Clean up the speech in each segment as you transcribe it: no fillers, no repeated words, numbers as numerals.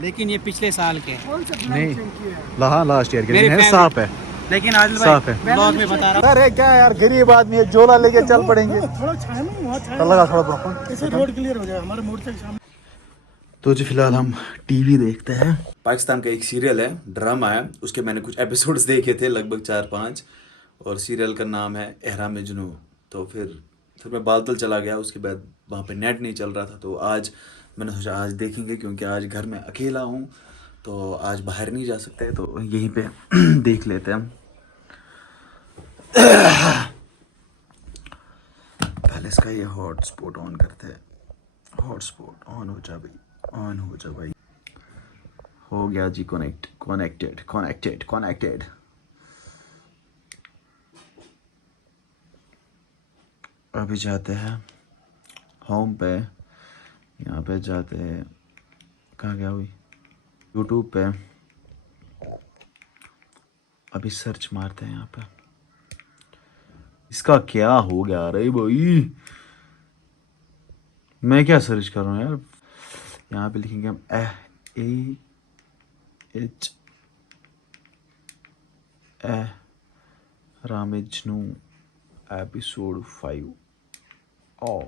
लेकिन ये पिछले साल के नहीं, हाँ लास्ट ईयर के हैं, साफ है। लेकिन आदिल भाई साफ है। ब्लॉग में बता रहा अरे क्या यार, गरीब आदमी है, झोला लेके चल पड़ेंगे। थोड़ा छाया में वहाँ छाया तो लगा थोड़ा ऐसे रोड क्लियर हो जाए हमारे मोर्चे के सामने। तो जी फिलहाल हम टीवी देखते हैं। पाकिस्तान का एक सीरियल है, ड्रामा है, उसके मैंने कुछ एपिसोड्स देखे थे, लगभग 4-5, और सीरियल का नाम है एहराम जुनू। तो फिर मैं बालतल चला गया, उसके बाद वहाँ पे नेट नहीं चल रहा था, तो आज मैंने सोचा आज देखेंगे, क्योंकि आज घर में अकेला हूँ तो आज बाहर नहीं जा सकते, तो यहीं पे देख लेते हैं हम। पहले इसका ये हॉटस्पॉट ऑन करते हैं। हॉटस्पॉट ऑन हो जा भाई, ऑन हो जा भाई। हो गया जी कनेक्टेड। अभी जाते हैं होम पे, यहाँ पे जाते हैं, कहाँ गया हुई, यूट्यूब पे अभी सर्च मारते हैं यहाँ पे। इसका क्या हो गया रे भाई, मैं क्या सर्च कर रहा हूँ यार। यहाँ पे लिखेंगे हम रामेजनू एपिसोड 5। ओ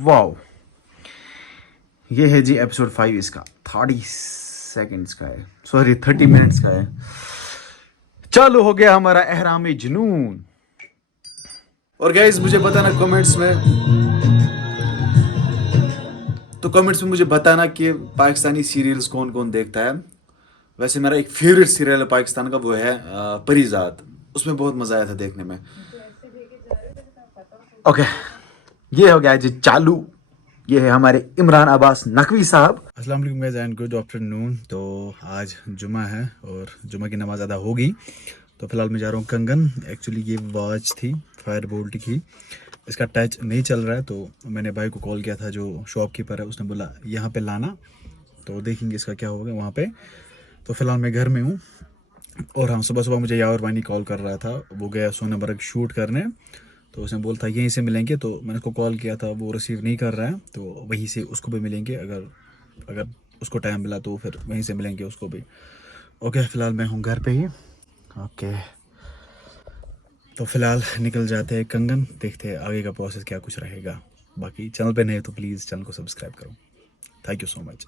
वाओ, ये है जी एपिसोड 5, इसका 30 सेकंड्स का है, सॉरी 30 मिनट्स का है। चालू हो गया हमारा एहराम जुनून। और गाइस मुझे बताना कमेंट्स में मुझे बताना कि पाकिस्तानी सीरियल्स कौन कौन देखता है। वैसे मेरा एक फेवरेट सीरियल है पाकिस्तान का, वो है परिजात। उसमें बहुत मजा आया था देखने में। ओके, ये हो गया जी चालू। ये है हमारे इमरान अब्बास नकवी साहब। अस्सलाम वालेकुम गाइस एंड गुड आफ्टरनून। तो आज जुमा है और जुमा की नमाज अदा होगी, तो फिलहाल मैं जा रहा हूँ कंगन। एक्चुअली ये वॉच थी फायरबोल्ट की, इसका टच नहीं चल रहा है, तो मैंने भाई को कॉल किया था जो शॉपकीपर है, उसने बोला यहाँ पे लाना, तो देखेंगे इसका क्या होगा वहाँ पे। तो फिलहाल मैं घर में हूँ। और हाँ, सुबह मुझे यावर वानी कॉल कर रहा था, वो गया सोनामर्ग शूट करने, तो उसने बोला था यहीं से मिलेंगे, तो मैंने उसको कॉल किया था, वो रिसीव नहीं कर रहा है, तो वहीं से उसको भी मिलेंगे, अगर उसको टाइम मिला तो फिर वहीं से मिलेंगे उसको भी। ओके, फ़िलहाल मैं हूँ घर पे ही। ओके, तो फिलहाल निकल जाते हैं कंगन, देखते हैं आगे का प्रोसेस क्या कुछ रहेगा। बाकी चैनल पे नहीं तो प्लीज़ चैनल को सब्सक्राइब करो। Thank you so much.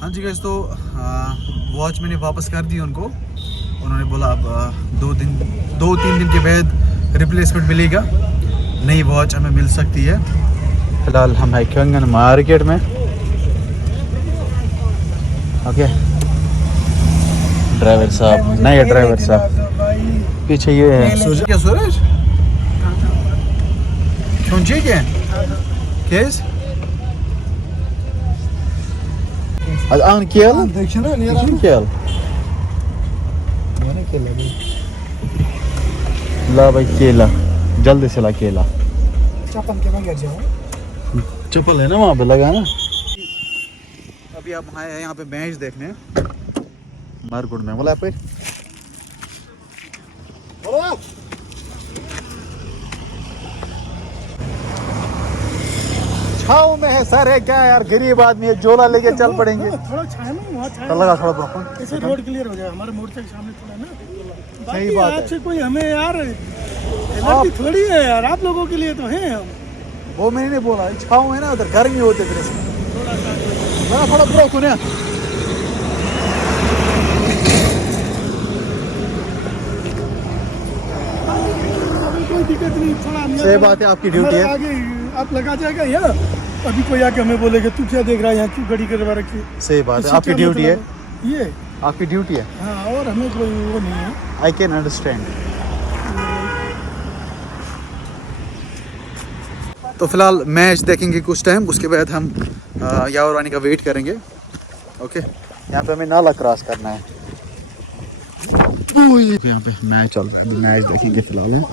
हाँ जी गाइस, तो वॉच मैंने वापस कर दी उनको। उन्होंने बोला अब 2-3 दिन के बाद रिप्लेसमेंट मिलेगा, नई वॉच हमें मिल सकती है। फिलहाल हम है कंगन मार्केट में। ओके, ड्राइवर साहब, नए ड्राइवर साहब पीछे ये है। क्या सूरज क्यों ठीक है केस आन केल केल ला भाई, केला जल्दी से ला, केला चप्पल है ना वहाँ पे लगा ना। अभी आप आए हैं यहाँ पे मैच देखने मारकुट में, बोला पे छाव में है सर, है क्या यार, गरीब आदमी है, झोला लेके चल पड़ेंगे। थोड़ा छाया में वहाँ छाया तो लगा थोड़ा ऐसे रोड क्लियर हो जाए हमारे मोर्चे के सामने थोड़ा ना। सही बात है। आपसे कोई हमें यार एलर्जी थोड़ी है यार, आप लोगों के लिए तो हैं हम। वो मैंने नहीं बोला, छाव है ना उधर, गर्मी होते फिर इसमें थोड़ा बुरा सुने। कोई दिक्कत नहीं, थोड़ा सही बात है, आपकी ड्यूटी है। आगे आप लगा जाएगा यहाँ, अभी कोई आके हमें बोलेगा तू क्या देख रहा है यहाँ, क्यों गाड़ी करवा रखी। सही बात है, आपकी ड्यूटी है, ये आपकी ड्यूटी है। हाँ, और हमें कोई वो नहीं है। I can understand. तो फिलहाल मैच देखेंगे कुछ टाइम, उसके बाद हम यावर वानी का वेट करेंगे। ओके, यहाँ पे हमें नाला क्रॉस करना है। यहाँ पे मैच देखेंगे फिलहाल।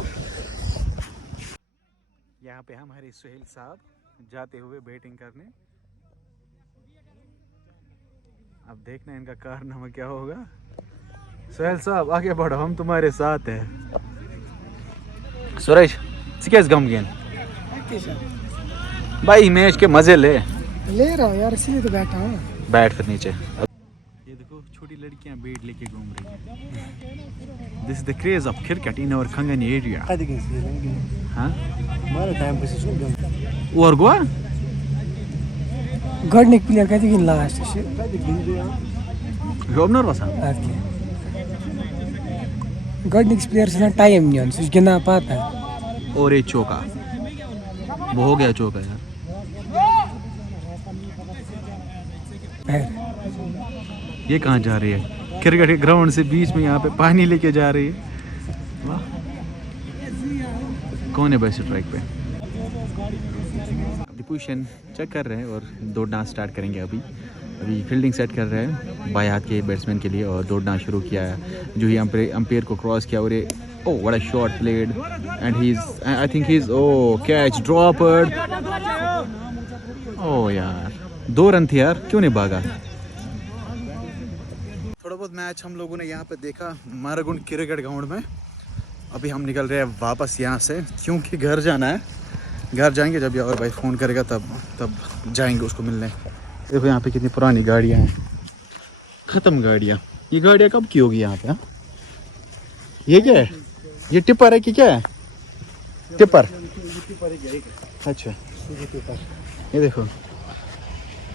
यहाँ पे हमारे सुहेल साहब जाते हुए बैटिंग करने। अब देखना इनका कारनामा क्या होगा। सोहेल साहब आगे बढ़ो, हम तुम्हारे साथ हैं. सुरेश क्या गम गेन भाई, मैच के मजे ले रहा हूँ यार, इसलिए तो बैठा हूँ. बैठ फिर नीचे. ये देखो छोटी लड़कियां बैट लेके घूम रही हैं. This is the craze of cricket in our Khangan area. हाँ और गोवा गॉडनिक प्लेयर कहते कि लास्ट गवर्नर वसा गॉडनिक प्लेयर से टाइम नहीं है, गिना पाता है. और एक चौका, वो हो गया चौका यार. ये कहाँ जा रही है? क्रिकेट के ग्राउंड से बीच में यहाँ पे पानी लेके जा रही है. वाह, कौन है बेस्ट स्ट्राइक पे? पोजीशन चेक कर रहे हैं और दौड़ना स्टार्ट करेंगे. अभी फील्डिंग सेट कर रहे हैं बाएं हाथ के बैट्समैन के लिए और दौड़ना शुरू किया है. जो ही अंपायर को क्रॉस किया और ये oh what a shot played and he is I think he is oh catch dropped. Oh यार 2 रन थे यार, क्यों नहीं भागा? थोड़ा बहुत मैच हम लोगों ने यहाँ पे देखा मारागुंड क्रिकेट ग्राउंड में. अभी हम निकल रहे हैं वापस यहाँ से क्योंकि घर जाना है. घर जाएंगे जब यार भाई फ़ोन करेगा तब जाएंगे उसको मिलने. देखो यहाँ पे कितनी पुरानी गाड़ियाँ हैं, ख़त्म गाड़ियाँ. ये गाड़ियाँ कब की होगी यहाँ पे? हाँ ये क्या है? ये टिपर है कि क्या है? टिपर. अच्छा ये देखो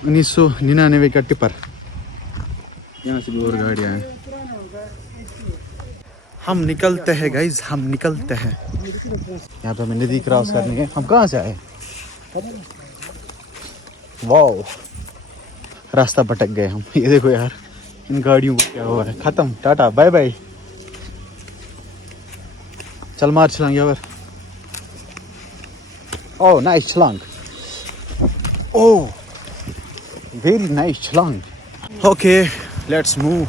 1999 का टिपर. यहाँ से भी और गाड़ियाँ हैं. हम निकलते हैं गाइज, हम निकलते हैं. यहाँ पे हमें नदी क्रॉस करनी है. हम कहाँ से आए? वाओ रास्ता भटक गए हम. ये देखो यार इन गाड़ियों को क्या हुआ है. खत्म, टाटा बाय बाय. चल मार छलांग यार. ओह नाइस छलांग. ओह वेरी नाइस छलांग. Okay let's move.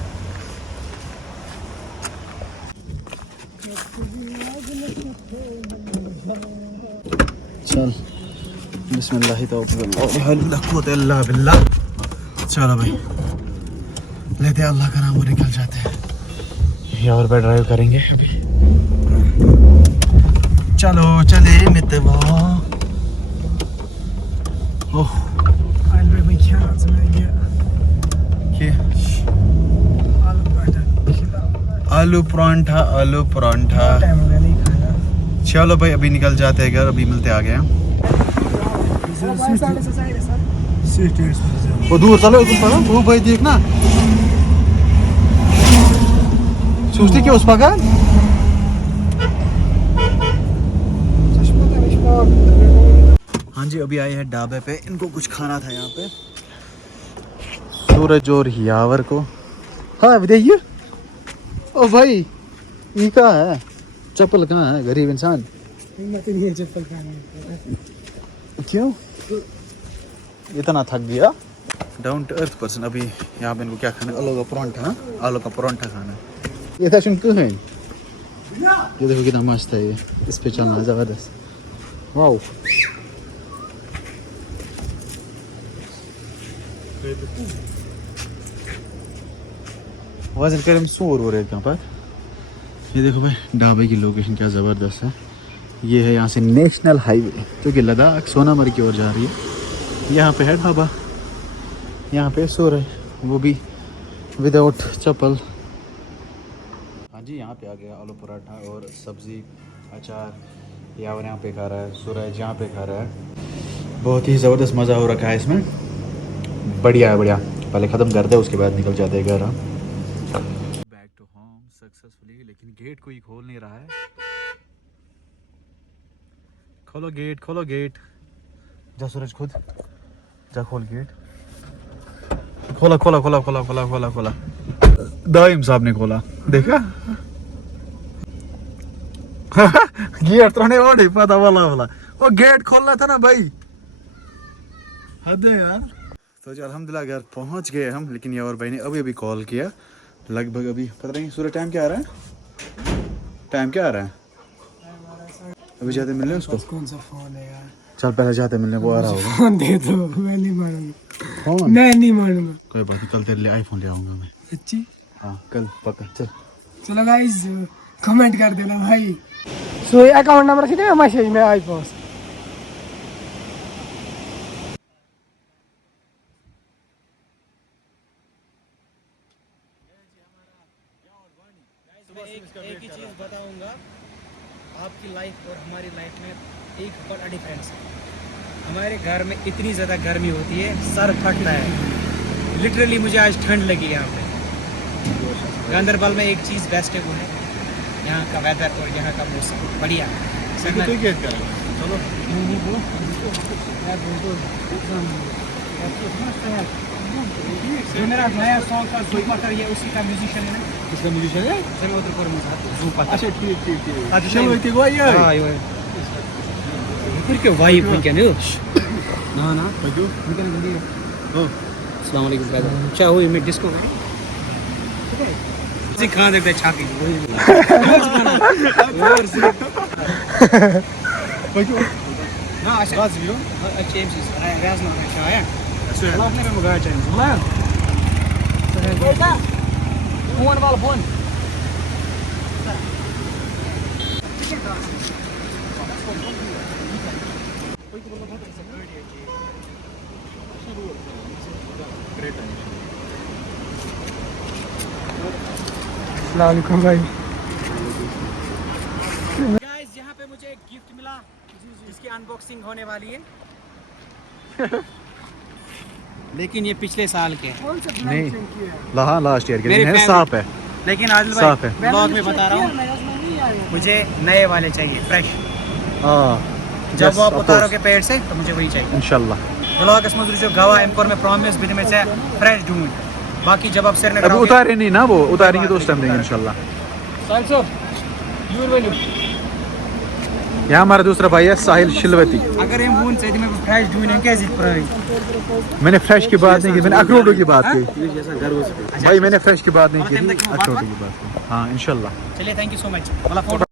चल बिस्मिल्लाह तौफीक़ बिल्लाह. चलो भाई लेते अल्लाह का नाम और निकल जाते हैं. यहाँ पे ड्राइव करेंगे अभी. चलो चले मितवा. ओह आलू परांठा. चलो भाई अभी निकल जाते हैं घर. अभी मिलते आ गए. वो दूर चलो वो भाई देखना सोचते क्या उस पागल. हाँ जी अभी आए हैं ढाबे पे. इनको कुछ खाना था यहाँ पे. सूरज और यावर को. हाँ बताइए. ओ भाई ये कहाँ है? चप्पल कहाँ है? गरीब इंसान. क्यों इतना थक गया? Down to earth person. अभी यहाँ पे इनको क्या खाना है? आलू का परांठा खाना है. ये था सुनते हैं. ये देखो कितना मस्त है. ये इस पे चलना है ज़बरदस्त. वाओ वजन करें सूर हो रहे हैं पर. ये देखो भाई ढाबे की लोकेशन क्या ज़बरदस्त है. ये है यहाँ से नेशनल हाईवे जो कि लद्दाख सोनामर्ग की ओर जा रही है. यहाँ पे है ढाबा. यहाँ पे सो रहे वो भी विदाउट चप्पल. हाँ जी यहाँ पे आ गया आलू पराठा और सब्ज़ी अचार. यावर यहाँ पे खा रहा है, सूरज यहाँ पे खा रहा है. बहुत ही ज़बरदस्त मज़ा हो रखा है इसमें. बढ़िया है बढ़िया. पहले ख़त्म करते हैं उसके बाद निकल जाते हैं घर. Back to home successfully. लेकिन गेट कोई खोल नहीं रहा है. खोलो गेट. जा सूरज खुद जा खोल गेट. खोला. दाइम साहब ने खोला देखा. गेट तो नहीं वो पता वाला वो गेट खोलना था ना भाई. हद है यार. तो जी अल्हम्दुलिल्लाह घर पहुंच गए हम. लेकिन यावर भाई ने अभी कॉल किया. लगभग अभी पता नहीं सूरज टाइम क्या आ रहा है. अभी जाते मिलने उसको. कौन सा फोन है यार? चल पहले जाते मिलने. वो आ रहा होगा. फोन दे दो. मैं नहीं मानूंगा. फोन मैं नहीं मानूंगा. कोई बात नहीं. कल तेरे लिए आईफोन ले आऊंगा मैं. सच्ची? हाँ कल पक्का. चल चलो गाइस कमेंट कर देना भाई। सो अकाउंट नंबर कितने मैसेज में आई पास। एक ही चीज़ बताऊंगा, आपकी लाइफ और हमारी लाइफ में एक बड़ा डिफरेंस है। हमारे घर में इतनी ज़्यादा गर्मी होती है, सर फटता है। लिटरली मुझे आज ठंड लगी यहाँ पे। गांधरबल में एक चीज़ बेस्ट है, वो है यहाँ का वेदर और यहाँ का मौसम बढ़िया। चलो ये मेरा नया सॉन्ग का ज़ू पटर, ये उसी का म्यूजिशियन है ना। किसका म्यूजिशियन है? समुद्रपुर में ज़ू पटर। अच्छा ठीक ठीक ठीक। आज चलो इतने को आइए। हाँ ये फिर क्या वाइब में क्या नहीं ना ना क्यों? ओ अस्सलाम वालेकुम ब्रदर। क्या हुई मैं डिस्को में जी खान देते छाती वही क्यों? ना अच्छा बात वीडियो अच्छे एमसी राज ना अच्छा है Allah ने मैं मगाया चाहिए Allah फोन वाला फोन अस्सलाम वालेकुम भाई। गाइस यहाँ पे मुझे एक गिफ्ट मिला जिसकी अनबॉक्सिंग होने वाली है। लेकिन ये पिछले साल के हैं। नहीं हाँ लास्ट ईयर के मेरे है, फैमिली- साफ है। लेकिन आदिल साफ भाई है। ब्लॉग में बता रहा हूँ मुझे नए वाले चाहिए फ्रेश। जब वो आप उतारोगे पेड़ से तो मुझे वही चाहिए इंशाल्लाह। ब्लॉगस में जो गवा एमकोर में प्रॉमिस विद में से फ्रेश ढूंढ। बाकी जब आप श्रीनगर अब आओगे उतारे नहीं ना, वो उतारेंगे तो उस टाइम देंगे इंशाल्लाह। यहाँ हमारा दूसरा भाई है साहिल शिलवती। अगर हम बून से में फ्रेश ढूंढेंगे कैसे प्राई। मैंने फ्रेश की बात नहीं की, मैंने अखरोटों की बात की भाई। मैंने फ्रेश की बात नहीं की थी, अखरोटों की बात की। हाँ इंशाल्लाह। चलिए थैंक यू सो मच।